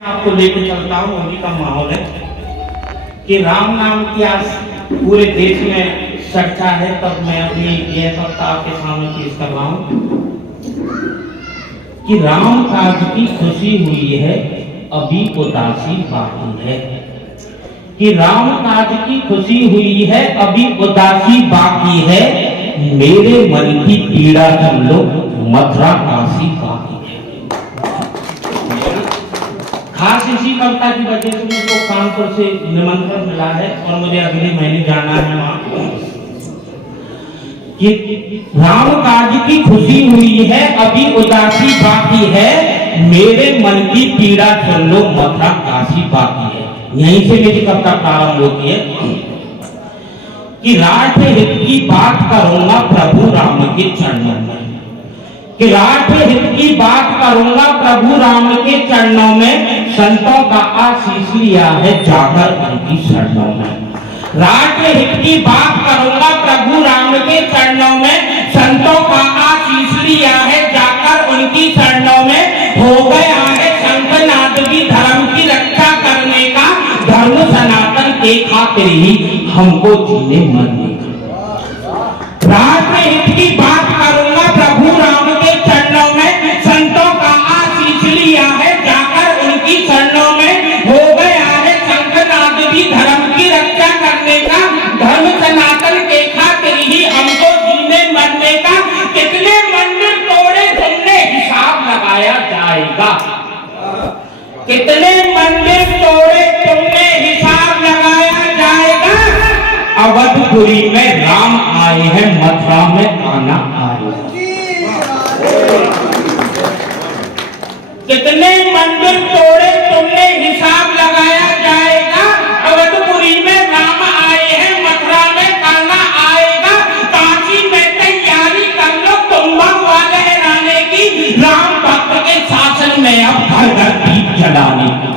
आपको लेके चलता हूँ। होली का माहौल है कि राम नाम की आज पूरे देश में चर्चा है, तब मैं अपनी यह सत्ता आपके सामने पेश कर रहा हूँ कि राम काज की खुशी हुई है, अभी उदासी बाकी है। कि राम काज की खुशी हुई है, अभी उदासी बाकी है। मेरे मन की पीड़ा सुन लो, मथुरा काशी बाकी है। खास इसी कविता की वजह से मुझको कानपुर से निमंत्रण मिला है और मुझे अगले महीने जाना है वहां। कि राम काज की खुशी हुई है, अभी उदासी बाकी है। मेरे मन की पीड़ा सुन लो, मथुरा काशी बाकी है। यहीं से मेरी कविता प्रारंभ होती है कि राष्ट्र हित की बात करूंगा प्रभु राम के चरणों में। कि राष्ट्र हित की बात करूंगा प्रभु राम के चरणों में। संतों का आशीष लिया है जाकर उनकी शरणों में। राष्ट्र हित की बात करूंगा प्रभु राम के चरणों में। संतों का आशीष लिया है जाकर उनकी शरणों में। हो गया है शंखनाद की धर्म की रक्षा करने का। धर्म सनातन के खातिर ही हमको जीने मरने का। राष्ट्र हित की बात करूंगा प्रभु राम के चरणों में। संतों का आशीष लिया है जाकर उनकी शरणों में। हो गया है शंखनाद की धर्म की रक्षा करने का। धर्म सनातन के खातिर ही हमको जीने मरने का। कितने मंदिर तोड़े तुमने हिसाब लगाया जाएगा। कितने मंदिर तोड़े तुमने हिसाब लगाया जाएगा। अवधपुरी में राम आए हैं, मथुरा में आना आए। कितने मंदिर तोड़े तुमने हिसाब लगाया जाएगा। अवधपुरी में राम आए हैं, मथुरा में आना आएगा। काशी में तैयारी कर लो तुम भगवान लहराने की। राम भक्त के शासन में अब घर घर दीप जलाने की।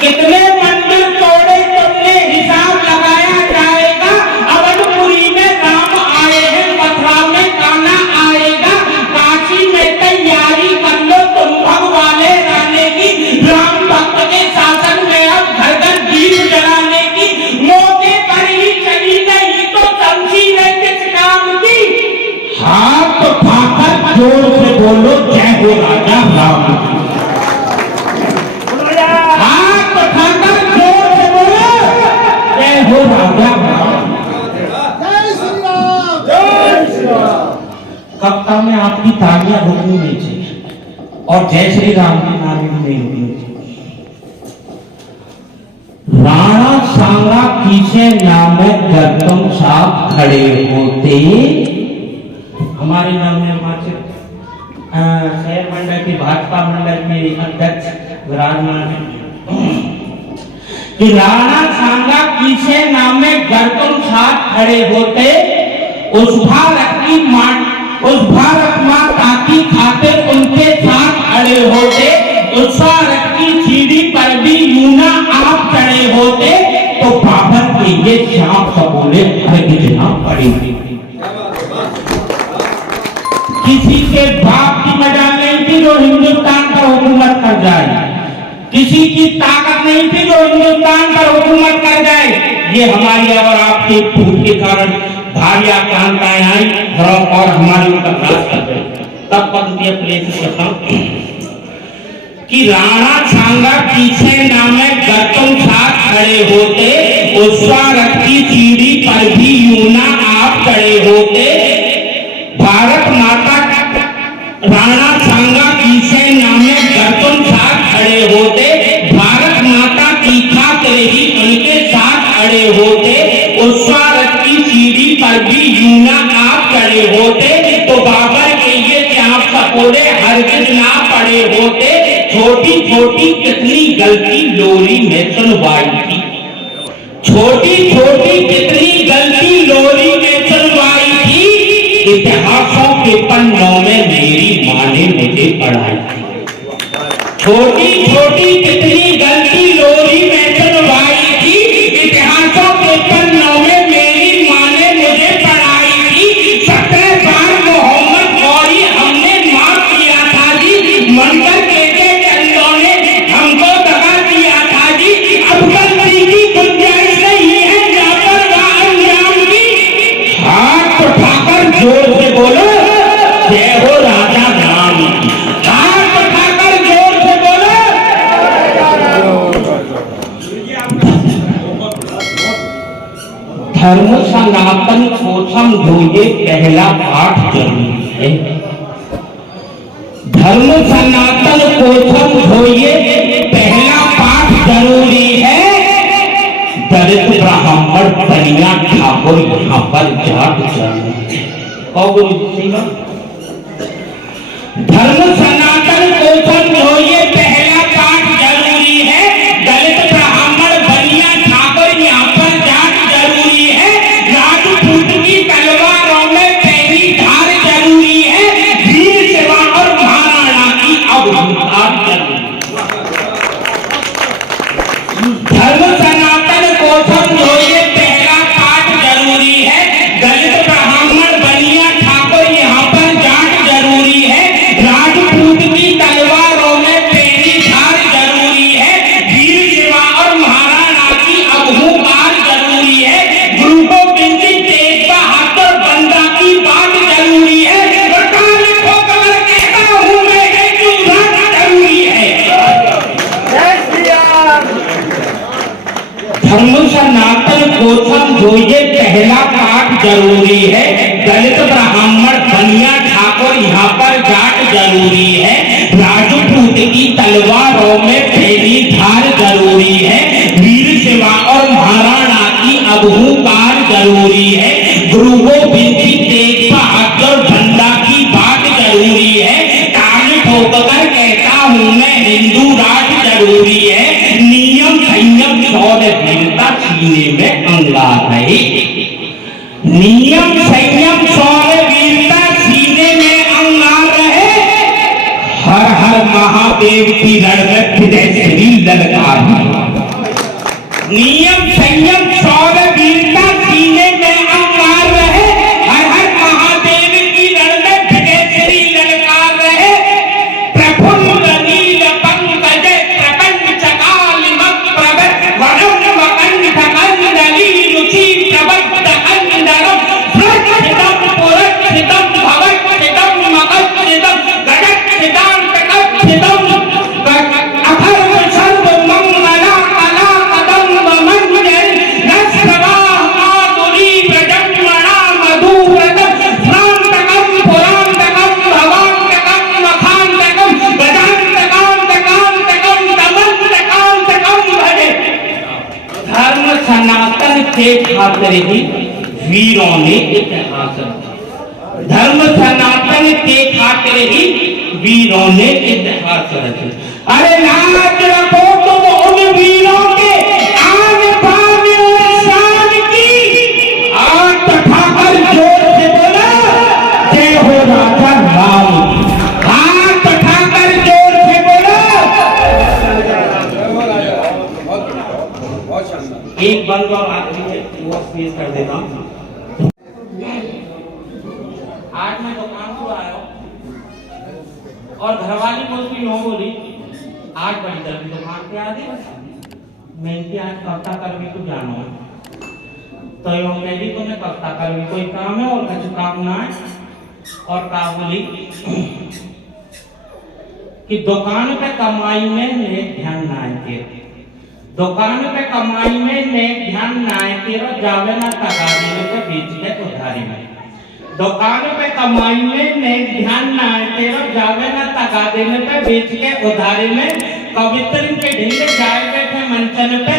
कितने मंदिर तोड़े तुमने हिसाब लगाया जाएगा। अवधपुरी में राम आए हैं, मथुरा में कान्हा आएगा। काशी में तैयारी कर लो तुम भगवान लहराने की। राम भक्त के शासन में अब घर घर दीप जलाने की। मौके पर ही चली नहीं तो शमशीरें किस काम की। हाथ उठाकर जोर से बोलो जय हो राजा राम की। कविता में आपकी तालियां रुकनी नहीं चाहिए और जय श्री राम की नारे भी नहीं रुकनी चाहिए। राणा सांगा किसे नाम जब तुम साथ खड़े होते। हमारे नाम में शहर मंडल के भाजपा मंडल के अध्यक्ष विराजमान है कि राणा सांगा किसे नाम में जब तुम साथ खड़े होते। उस भारत माता की खातिर उनके साथ खड़े होते। उस भारत की सीढ़ी पर भी यूना आप चढ़े होते। तो बाबर के ये श्याम सबोले अर्घना पड़ी। किसी के बाप की मजाल नहीं थी जो हिंदुस्तान पर हुकूमत कर जाए। किसी की ताकत नहीं थी जो हिंदुस्तान पर हुकूमत कर जाए। ये हमारी और आपके फूट के कारण भारी आक्रांताएं आई और हमारे ऊपर राज कर गए। तब पद प्लेस कि राणा सांगा पीछे नामे गतम साथ खड़े होते। उस भारत की सीढ़ी पर भी यूना आप चढ़े होते। भारत माता राणा सांगा पीछे नामे गतम साथ खड़े होते। भारत माता की खातिर ही उनके साथ खड़े होते। उस भारत की सीढ़ी पर भी यूना आप चढ़े होते। तो बाबर के ये श्याम सपोरे हरगिज ना पड़े होते। छोटी छोटी कितनी गलती लोरी में सुनवाई थी। छोटी छोटी कितनी गलती लोरी में सुनवाई थी। इतिहासों के पन्नों में मेरी माँ ने मुझे पढ़ाई थी। छोटी छोटी कितनी गलती लोरी में सुनवाई थी। इतिहासों के पन्नों में मेरी माँ ने मुझे पढ़ाई थी। 17 बार मोहम्मद गौरी हमने माफ किया था जी। मंदिर के चंदों धर्म सनातन को समझोगे पहला पाठ जरूरी है। धर्म सनातन को समझोगे पहला पाठ जरूरी है। दलित ब्राह्मण बनिया ठाकुर यहाँ पर जाट जरूरी है। धर्म सनातन को समझोगे पहला पाठ जरूरी है। दलित ब्राह्मण बनिया ठाकुर यहाँ पर जाट जरूरी है। राजपूत की तलवारों में पहली धार जरूरी है। वीर सेवा और महाराणा की अवतार जरूरी है। धर्म सनातन को समझोगे पहला पाठ जरूरी है। दलित ब्राह्मण बनिया ठाकुर यहाँ पर जाट जरूरी है। राजपूत की तलवारों में पहली धार जरूरी है। वीर सेवा और महाराणा की अवतार जरूरी है। गुरु गोविंद सिंह तेज बहादुर बंदा की बात जरूरी है। कहता हूं मैं जरूरी है। धर्म सनातन को समझोगे पहला पाठ जरूरी है। दलित ब्राह्मण बनिया ठाकुर यहाँ पर जाट जरूरी है। राजपूत की तलवारों में पहली धार जरूरी है। वीर सेवा और महाराणा की अबहूकार जरूरी है। गुरु गोविंद सिंह तेज बहादुर बंदा की बात जरूरी है। ताल ठोककर कहता हूं मैं हिंदू राज जरूरी है। नियम संयम शौर्य वीरता सीने में अंगार रहे। नियम संयम शौर्य वीरता सीने में अंगार रहे। हर हर महादेव की रण में फिरे श्री ललकार। नियम संयम शौर्य वीरता सीने में अंगार रहे। हर हर महादेव की रण में फिरे श्री ललकार रहे। प्रफुल्ल नील पंकज प्रकंड चकालिमत प्रभ वरुण मकंठ कंदली रुचि प्रबद्ध अंडरम प्रक्षितम पुरक्षितम भवक्षितम मगक्षितम गडक्षितां तकक्षितम अथर्व सर्व मंगला कला कदम मंजर रसप्रवाह माधुरी प्रजन्मणा मधुव्रत प्रांतकम पुरांतकम भवांतकम मखांतकम गजांतकांतकांतकम तमंतकांतकम भजे। धर्म सनातन के खातिर ही वीरों ने इतिहास रचा। धर्म सनातन के खातिर ही वीरों ने इतिहास रचा। अरे लाज रखो तुम उन वीरों के आन बान और शान की। आज ठाकर जोर से बोला जय हो राजा राम की। हाथ ठाकर जोर से बोला। एक बंद और आखिरी है वो पेश कर देता हूं। आज मैं दुकान को आया और घरवाली मुझसे यूं बोली आज बड़ी जल्दी दुकान पे आ गई। मैं इनकी आज कविता करवी को जानो है तो यो मेरी को मैं कविता करवी कोई काम है और कुछ काम ना है। और का बोली कि दुकान पे कमाई में नेक ध्यान ना है। दुकान पे कमाई में नेक ध्यान ना है। जावे ना तका देने पे बेच के उधारी में। दुकान पे कमाई में नेक ध्यान ना है। तेरा जावे ना तका देने पे बेच के उधारी में। कवित्रिन के ढिंग जाए बैठे मंचन पे।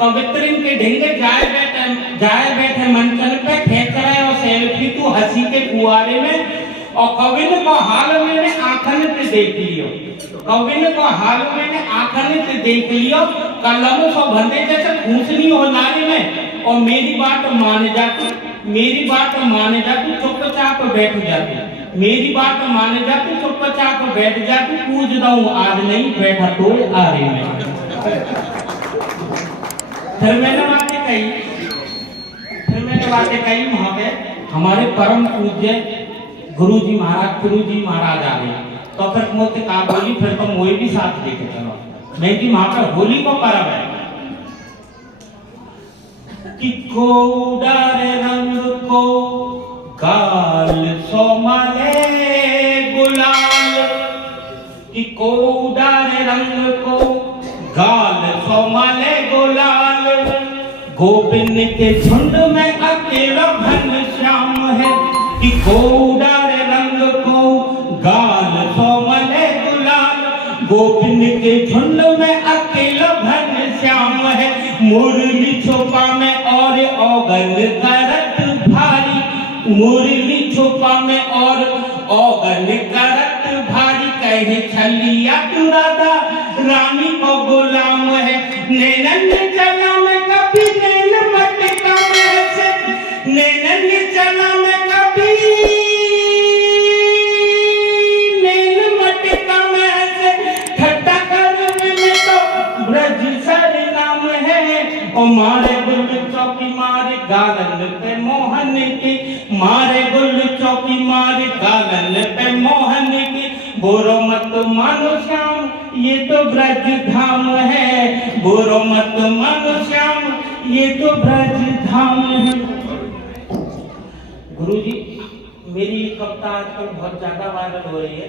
कवित्रिन के ढिंग जाए बैठे मंचन पे फेंक रहे और सेल्फी तू हंसी के कुआरे में। और कविन को हाल मैंने आंखन से देख लियो। कविन को हाल मैंने आंखन से देख लियो। कलम को भंदे जैसे खूंसनी हो नारी में। और मेरी बात मान जा तू। मेरी बात माने जा तू चुपचाप बैठ जा तू। मेरी बात माने जा तू चुपचाप बैठ जा तू। पूज दऊं आज नहीं बैठा तो आ रही में। फिर मैंने बातें कही वहां पे हमारे परम पूज्य गुरु जी महाराज आ गए। तो फिर मुझसे कहा बोली फिर तो मोए भी साथ लेके चलो। मैं कि वहां पर होली को पर्व है कि कोडारे रंग को गाल सोमले गुलाल। कि कोडारे रंग को गाल सोमले गुलाल। गोपिन के झुंड में अकेला घनश्याम है कि कोडार रंग को गाल सोमले गुलाल। गोपिन के झुंड में अकेला घनश्याम है, मुरली छुपा में और औगन करत भारी। मुरली छुपा में और औगन करत भारी, कहे छलिया तू राधा रानी को गुलाम है। नैनन चला में कभी नैन मटका में से, नैनन चला में कभी नैन मटका में से, ठट्टा करने में तो ब्रज सर नाम है। ओ मारे गुल चौकी मारे गालन पे मोहन की, मारे गुल चौकी मारे गालन पे मोहन की। बुरो मत मानो श्याम ये तो ब्रज धाम है, बुरो मत मानो श्याम ये तो ब्रज धाम है। गुरुजी, मेरी ये कविता आजकल बहुत ज्यादा वायरल हो रही है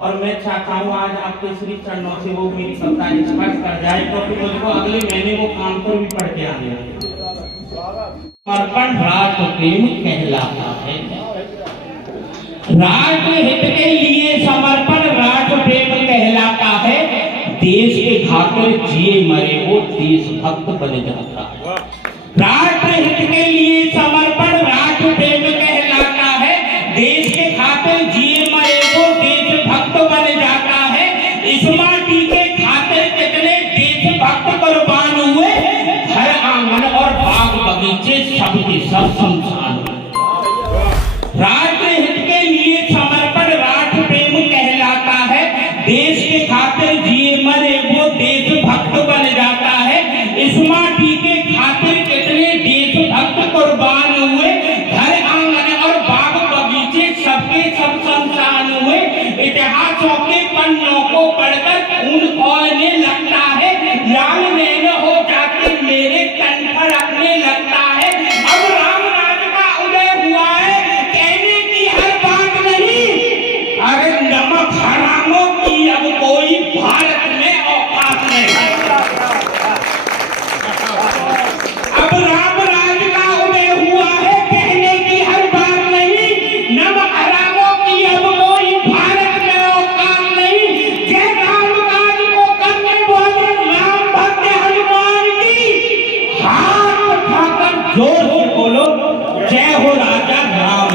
और मैं चाहता हूँ आज आपके श्री चरणों से वो मेरी कविता स्पर्श कर जाए, क्योंकि मुझको अगले महीने वो कानपुर भी पढ़ के आने हैं। समर्पण राष्ट्र प्रेम कहलाता है, राष्ट्र हित के लिए समर्पण राष्ट्र प्रेम कहलाता है। देश के खातिर जिए मरे वो देशभक्त बन जाता है। राष्ट्र हित के लिए समर्पण राष्ट्र प्रेम कहलाता है, देश के खातिर जिए मरे वो देशभक्त बन जाता है। इस माटी के खातिर कितने देशभक्त कुर्बान हुए, हर आंगन और बाग बगीचे सबके सब शमशान। राष्ट्र हित के लिए समर्पण राष्ट्र प्रेम कहलाता है, देश के खातिर जिए मरे वो देशभक्त बन जाता है। इस माटी के खातिर कितने देशभक्त कुर्बान हुए, घर आंगन और बाग बगीचे सबके सब शमशान हुए। इतिहासों के पन्नों को पढ़कर खून खौलने लगता है, लाल नैन हो जाके मेरे तन पर रखने लगता है। अब राम राज का उदय हुआ है, कहने की हर बात नहीं, अरे नमक हरामों की अब कोई भारत में औकात नहीं। अब राम राज का उदय हुआ है, कहने की हर बात नहीं, नमक हरामों की अब कोई भारत में औकात नहीं। जय राम काज को करने वाले राम भक्त हनुमान की, हाथ उठाकर जोर से बोलो जय हो राजा राम।